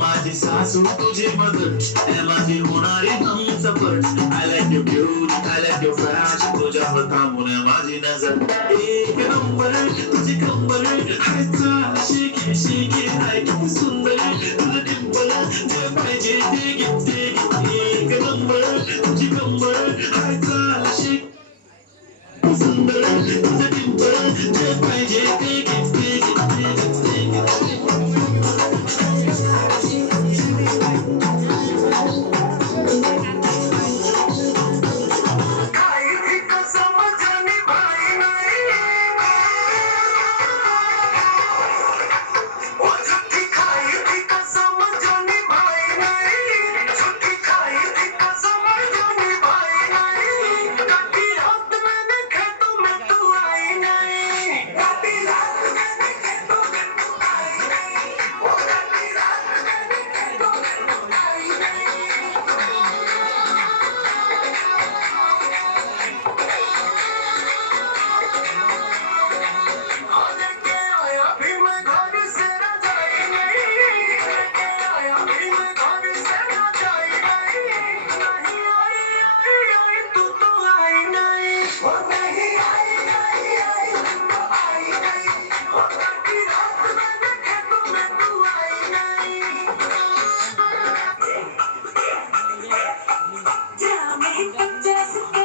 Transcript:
माझी सासू तुझी मदर माझी होणारी चपट I like you beauty I like you fashion तुझ्यावर थांबून माझी नजर एक नंबर तुझी कंबर हायचा शेकी शेकी हाय किती सुंदर तुझं डिंपल जे पाहिजे ते घेते एक नंबर तुझी कंबर हायचा शेकी सुंदर तुझं डिंपल जे पाहिजे ते घेते Just